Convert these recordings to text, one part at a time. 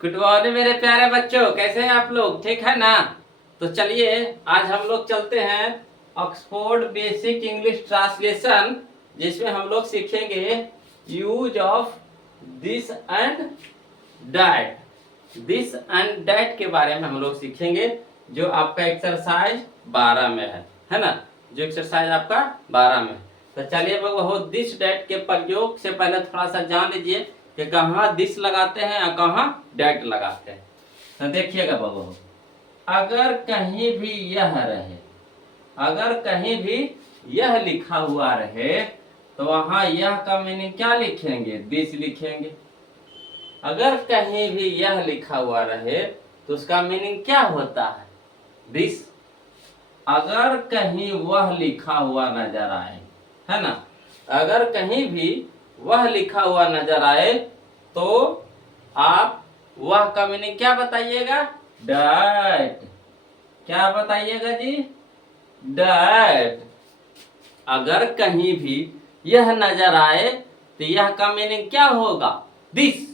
Good morning मेरे प्यारे बच्चों, कैसे हैं आप लोग? ठीक है ना? तो चलिए आज हम लोग चलते हैं ऑक्सफोर्ड बेसिक इंग्लिश ट्रांसलेशन, जिसमें हम लोग सीखेंगे use of this and that. This and that के बारे में हम लोग सीखेंगे, जो आपका एक्सरसाइज 12 में है ना? जो एक्सरसाइज आपका 12 में। तो चलिए बाबू, दिस डैट के प्रयोग से पहले थोड़ा सा जान लीजिए कि कहाँ दिस लगाते हैं और कहाँ डैट लगाते हैं। तो देखिएगा बाबू, अगर कहीं भी यह रहे, अगर कहीं भी यह लिखा हुआ रहे तो वहां यह का मीनिंग क्या लिखेंगे? दिस लिखेंगे। अगर कहीं भी यह लिखा हुआ रहे तो उसका मीनिंग क्या होता है? दिस। अगर कहीं वह लिखा हुआ नजर आए, है ना, अगर कहीं भी वह लिखा हुआ नजर आए तो आप वह का मीनिंग क्या बताइएगा? डैट। क्या बताइएगा जी? डैट। अगर कहीं भी यह नजर आए तो यह का मीनिंग क्या होगा? दिस।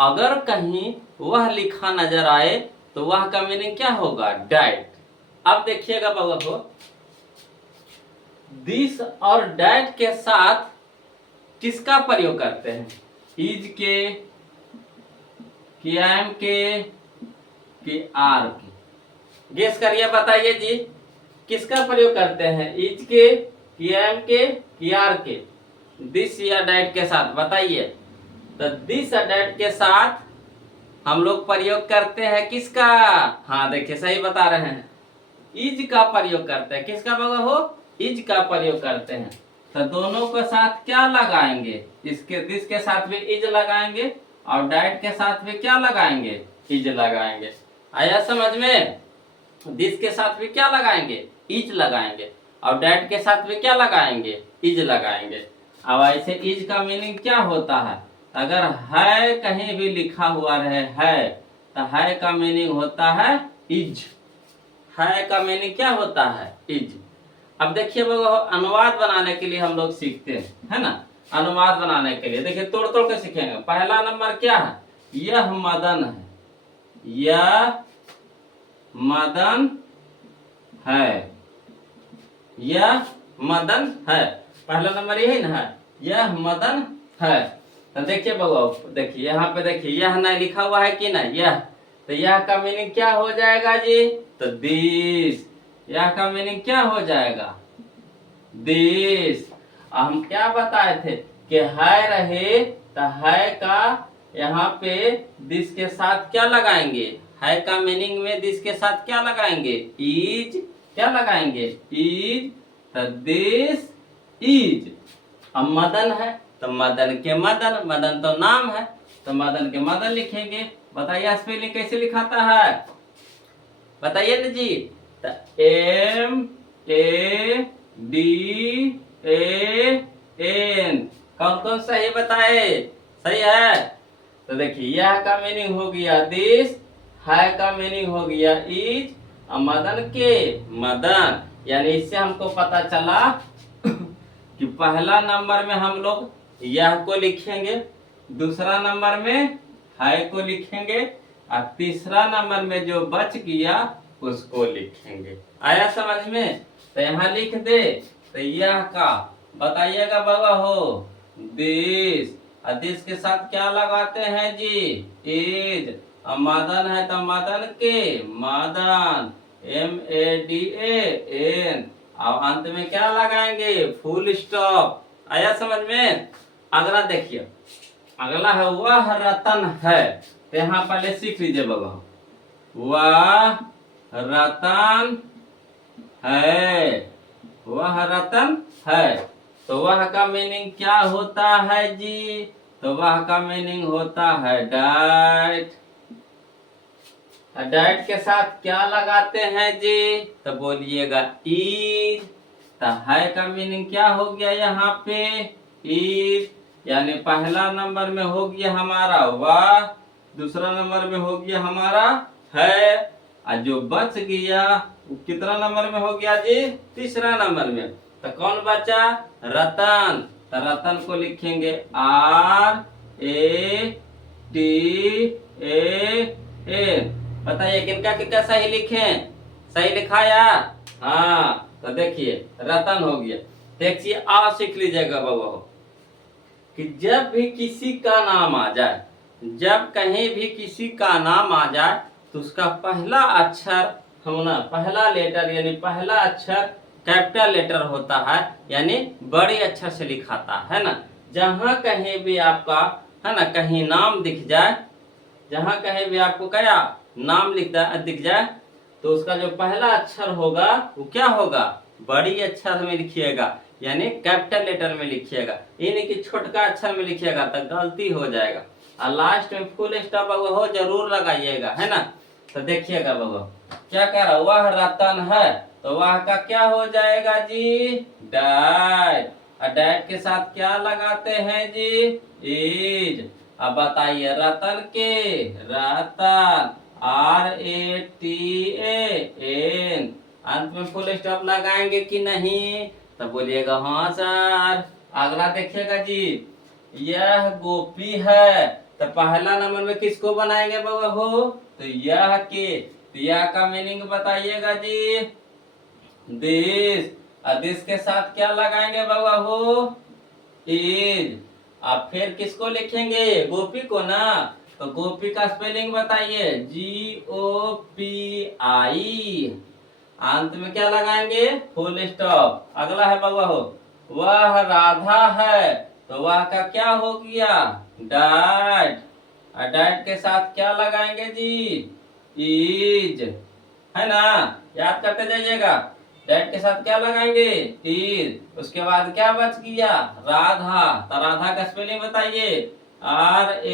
अगर कहीं वह लिखा नजर आए तो वह का मीनिंग क्या होगा? डैट। अब देखिएगा बाबा को, दिस और डैट के साथ किसका प्रयोग करते हैं? इज के, कि एम के, कि आर के? गेस करिए, बताइए जी, किसका प्रयोग करते हैं? इज के, कि एम के, कि आर के? दिस या डैट के साथ बताइए। तो दिस और डैट के साथ हम लोग प्रयोग करते हैं किसका? हाँ देखिए, सही बता रहे हैं, इज का प्रयोग करते हैं। किसका बगा हो? इज का प्रयोग करते हैं। तो दोनों के साथ क्या लगाएंगे? इसके दिस के साथ भी इज लगाएंगे और डैट के साथ भी क्या लगाएंगे? इज लगाएंगे। आया समझ में? दिस के साथ भी क्या लगाएंगे? इज लगाएंगे और डैट के साथ भी क्या लगाएंगे? इज लगाएंगे। अब ऐसे इज का मीनिंग क्या होता है? अगर है कहीं भी लिखा हुआ रहे है तो है का मीनिंग होता है इज। है का मीनिंग क्या होता है? इज। अब देखिए अनुवाद बनाने के लिए हम लोग सीखते हैं, है ना? अनुवाद बनाने के लिए देखिए तोड़ तोड़ के सीखेंगे। पहला नंबर क्या है? यह मदन है, यह मदन है, यह मदन है। पहला नंबर यही ना है, यह मदन है। तो देखिए बाबू, देखिए यहाँ पे देखिए यह ना लिखा हुआ है कि ना, यह। तो यह का मीनिंग क्या हो जाएगा जी? तो दिस। यह का मीनिंग क्या हो जाएगा? दिस। हम क्या बताए थे कि है रहे तो है का यहाँ पे दिस के साथ क्या लगाएंगे? है का मीनिंग में दिस के साथ क्या लगाएंगे? इज। क्या लगाएंगे? इज। तो दिस इज। अब मदन है तो मदन के मदन, मदन तो नाम है तो मदन के मदन लिखेंगे। बताइए स्पेलिंग कैसे लिखाता है? बताइए ना जी। तो M A D A N. कौन कौन सही बताए? सही है। तो देखिए यह का मीनिंग हो गया दिस, है का मीनिंग हो गया इज और मदन के मदन। यानी इससे हमको पता चला कि पहला नंबर में हम लोग यह को लिखेंगे, दूसरा नंबर में है को लिखेंगे और तीसरा नंबर में जो बच गया उसको लिखेंगे। आया समझ में? तो यहाँ लिख दे। तो यह का बताइएगा बाबा हो, दिस। और दिस के साथ क्या लगाते हैं जी? इज। और मदन है तो मदन के Madan, M A D A N. और अंत में क्या लगाएंगे? Full stop. आया समझ में? अगला देखिए, अगला है वह रतन है। तो यहाँ पहले सीख लीजिए बाबा, वह रतन है, वह रतन है। तो वह का मीनिंग क्या होता है जी? तो वह का मीनिंग होता है डैट। डैट के साथ क्या लगाते हैं जी? तो बोलिएगा इज। तो है का मीनिंग क्या हो गया यहाँ पे? इज। यानी पहला नंबर में हो गया हमारा वह, दूसरा नंबर में हो गया हमारा है, और जो बच गया वो कितना नंबर में हो गया जी? तीसरा नंबर में। तो कौन बचा? रतन। तो रतन को लिखेंगे आर ए टी ए बताइए किनका किनका सही लिखें, सही लिखाया। हाँ तो देखिए रतन हो गया। देखिए आ सीख लीजिएगा बाबा कि जब भी किसी का नाम आ जाए, जब कहीं भी किसी का नाम आ जाए तो उसका पहला अक्षर होना, पहला लेटर यानी पहला अक्षर कैपिटल लेटर होता है, यानी बड़े अक्षर से लिखाता है ना। जहां कहीं भी आपका है ना कहीं नाम दिख जाए, जहां कहीं भी आपको क्या नाम दिख जाए तो उसका जो पहला अक्षर होगा वो क्या होगा, बड़ी अक्षर में लिखिएगा, यानी कैपिटल लेटर में लिखिएगा, ये नहीं कि छोटका अक्षर में लिखिएगा तो गलती हो जाएगा। और लास्ट में फुल स्टॉप हो जरूर लगाइएगा, है ना। तो देखिएगा बाबा क्या कह रहा, वह रतन है तो वह का क्या हो जाएगा जी, डैट। और डैट के साथ क्या लगाते हैं जी, इज। अब बताइए रतन के, रतन RATAN, अंत में फुल स्टॉप लगाएंगे कि नहीं, तो बोलिएगा हाँ सर। अगला देखिएगा जी, यह गोपी है तो पहला नंबर में किसको बनाएंगे बाबा हो, तो यह के, तो यह का मीनिंग बताइएगा जी, दिस। और दिस के साथ क्या लगाएंगे बाबा हो, इज। आप फिर किसको लिखेंगे, गोपी को ना, तो गोपी का स्पेलिंग बताइए, GOPI। अंत में क्या लगाएंगे, फुल स्टॉप। अगला है बाबा हो, वह राधा है तो वह का क्या हो गया, डैट। और डैट के साथ क्या लगाएंगे जी, इज, है ना। याद करते जाइएगा, डैट के साथ क्या लगाएंगे, इज। उसके बाद क्या बच गया, राधा, तो राधा का स्पेलिंग बताइए, RADHA।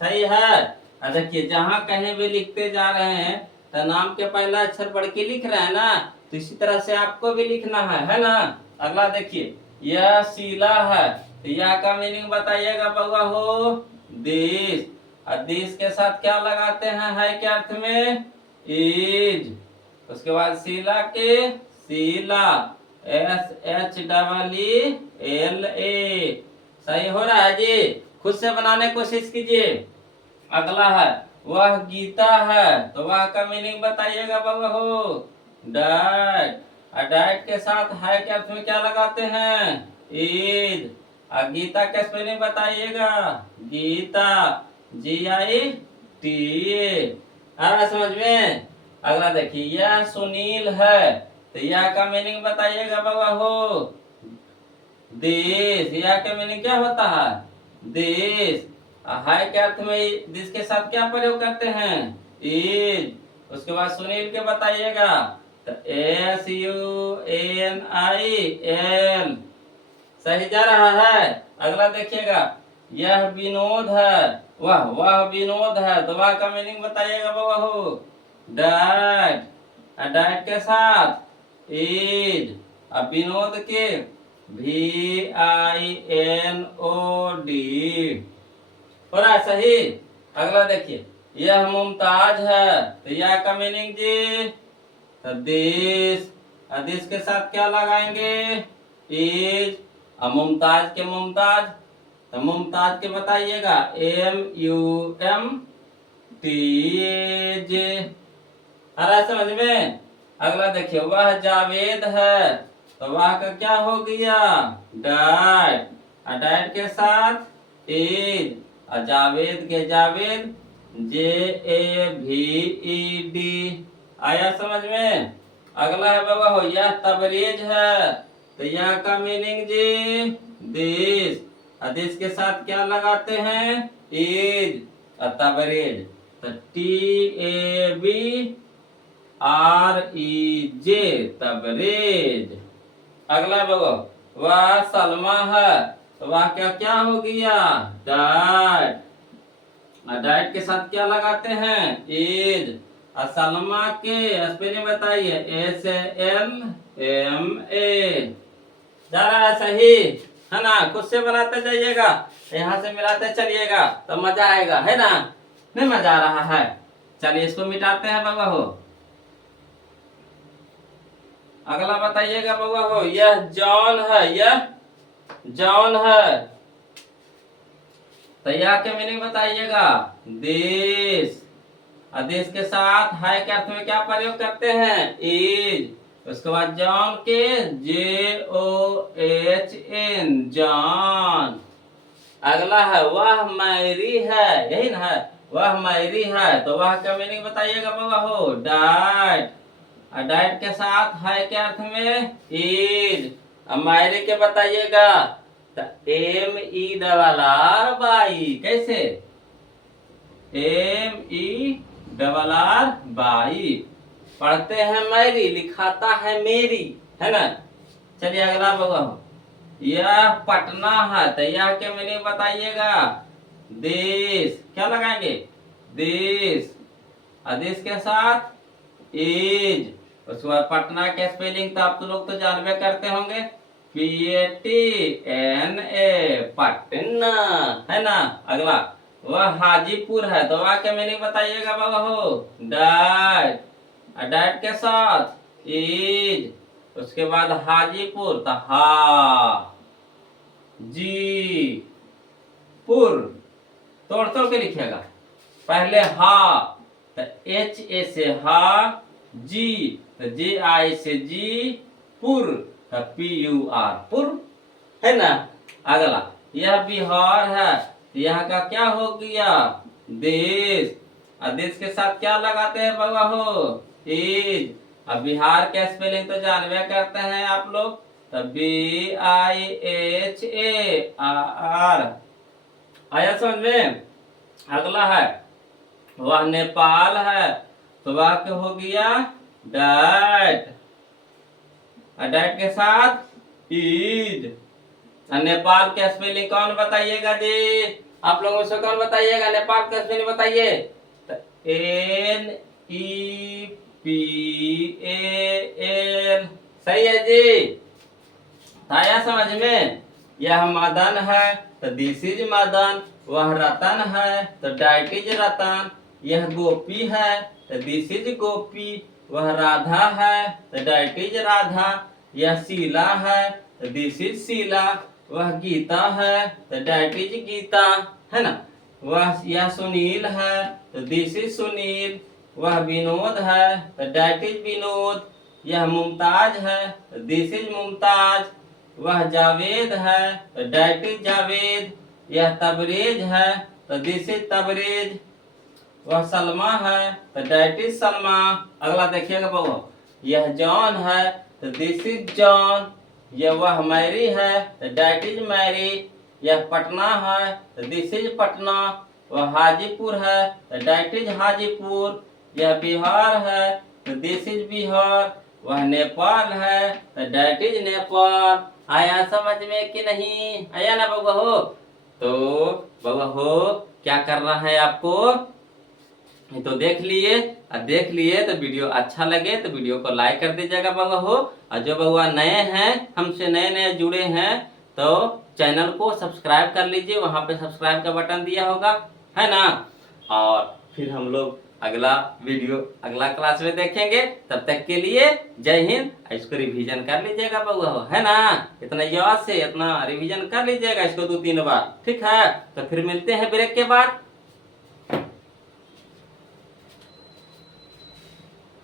सही है। देखिए जहां कहीं भी लिखते जा रहे हैं तो नाम के पहला अक्षर बढ़ के लिख रहे हैं ना, तो इसी तरह से आपको भी लिखना है ना। अगला देखिए, यह शीला है तो यह का मीनिंग बताइएगा बाबा हो, दिस। और दिस के साथ क्या लगाते हैं, है के अर्थ में, इज। उसके बाद शीला के, शीला, SHEELA। सही हो रहा है जी, खुद से बनाने की कोशिश कीजिए। अगला है, वह गीता है तो वह का मीनिंग बताइएगा बाबा हो, डाइट। और डाइट के साथ है के अर्थ में क्या लगाते हैं, इज। और गीता का स्पेलिंग बताइएगा, गीता, GITA। आ रहा समझ में। अगला देखिए, यह सुनील है तो यह का मीनिंग बताइएगा बाबा हो, देश। यह का मीनिंग क्या होता है, देश। हाय के अर्थ में दिस के साथ क्या प्रयोग करते हैं, इज। उसके बाद सुनील के बताइएगा, तो SUNIL। सही जा रहा है। अगला देखिएगा, यह विनोद है, वह विनोद है तो वह का मीनिंग बताइएगा बाबा हो, डाइट। डाइट के साथ इज। अब विनोद के, VINOD। हो रहा है सही। अगला देखिए, यह मुमताज है तो यह का मीनिंग जी, तो दिस। दिस के साथ क्या लगाएंगे, इज। अब मुमताज के, मुमताज, तो मुमताज के बताइएगा, MUMTAZ। आ रहा है समझ में। अगला देखिए, वह जावेद है तो वह का क्या हो गया, डाइट। डाइट के साथ इज। और जावेद के जावेद, JAVED। आया समझ में। अगला है बाबा हो, यह तबरेज है तो यह का मीनिंग जी, दिस। और दिस के साथ क्या लगाते हैं, इज। और तबरेज, तो TABREJ, तबरेज। अगला बाबा, वह सलमा है तो वह क्या क्या हो गया, डाइट। डाइट के साथ क्या लगाते हैं, इज। और सलमा के स्पेलिंग बताइए, SLMA। जा रहा है सही, है ना। खुद से बनाते जाइएगा, यहाँ से मिलाते चलिएगा तो मजा आएगा, है ना। नहीं मजा आ रहा है, चलिए इसको मिटाते हैं बाबा हो। अगला बताइएगा बाबा हो, यह जॉन है, यह जॉन है तो यह क्या मीनिंग बताइएगा, दिस। और दिस के साथ हाय के अर्थ में क्या प्रयोग करते हैं, इज। उसके बाद जॉन के JOHN, जॉन। अगला है वह मैरी है, यही ना है, वह मैरी है, तो वह का मीनिंग बताइएगा बाबा हो, डाइट। और डाइट के साथ है के अर्थ में इज। अब मैरी के बताइएगा, तो MERR बाई, कैसे, MERR बाई। पढ़ते हैं मैरी, लिखाता है मेरी, है ना। चलिए अगला बाबा हो, यह पटना है, तो यह के मीनिंग बताइएगा, देश। क्या लगाएंगे, देश। और देश के साथ इज। उसके बाद पटना के स्पेलिंग तो आप तो लोग तो जानबे करते होंगे, PATNA, पटना, है ना। अगला वह हाजीपुर है, तो वह के मीनिंग बताइएगा बाबा हो, डाइट। और डाइट के साथ इज। उसके बाद हाजीपुर, तो हा जी पुर, तोड़ तोड़ के लिखिएगा। पहले हा, तो HA से हा, जी, तो JI से जी, पुर, तो PUR, पुर, है ना। अगला यह बिहार है, यहाँ का क्या हो गया, देश। और देश के साथ क्या लगाते हैं बाबा हो, इज। अब बिहार के स्पेलिंग तो जानबे करते हैं आप लोग, तो BIHAR, आया समझ में। अगला है वह नेपाल है, तो वह क्या हो गया, डाइट। और डाइट के साथ इज। और नेपाल के स्पेलिंग कौन बताइएगा जी, आप लोगों से कौन बताइएगा, नेपाल का स्पेलिंग बताइए, तो NEPAL, सही है जी। आया समझ में। यह मदन है, तो दिस इज मदन। वह रतन है, तो डाइट इज रतन। यह गोपी है, तो दिस इज गोपी। वह राधा है, तो डाइट इज राधा। यह शीला है, तो दिस इज शीला। वह गीता है, तो डाइट इज गीता, है ना। यह सुनील है, तो दिस इज सुनील। वह विनोद है, तो डाइट इज विनोद। यह मुमताज है, तो दिस इज मुमताज। वह जावेद है, तो डाइट इज जावेद। यह तबरेज है, तो दिस इज तबरेज। वह सलमा है, तो डाइट इज सलमा। अगला देखिएगा बाबू, यह जॉन है, तो दिस इज जॉन। यह वह मैरी है, तो डाइट इज मैरी। यह पटना है, तो दिस इज पटना। वह हाजीपुर है, तो डाइट इज हाजीपुर। यह बिहार है, तो दिस इज बिहार। वह नेपाल है, तो डाइट इज नेपाल। आया समझ में कि नहीं, आया ना बाबा हो। तो बाबा हो क्या करना है आपको, तो देख लिए। और देख लिए तो वीडियो अच्छा लगे तो वीडियो को लाइक कर दीजिएगा बाबा हो। और जो बाबा नए हैं, हमसे नए नए जुड़े हैं, तो चैनल को सब्सक्राइब कर लीजिए, वहां पे सब्सक्राइब का बटन दिया होगा, है ना। और फिर हम लोग अगला वीडियो अगला क्लास में देखेंगे। तब तक के लिए जय हिंद। इसको रिवीजन कर लीजिएगा बाबा हो, है ना। इतना याद से इतना रिवीजन कर लीजिएगा इसको 2-3 बार, ठीक है। तो फिर मिलते हैं ब्रेक के बाद।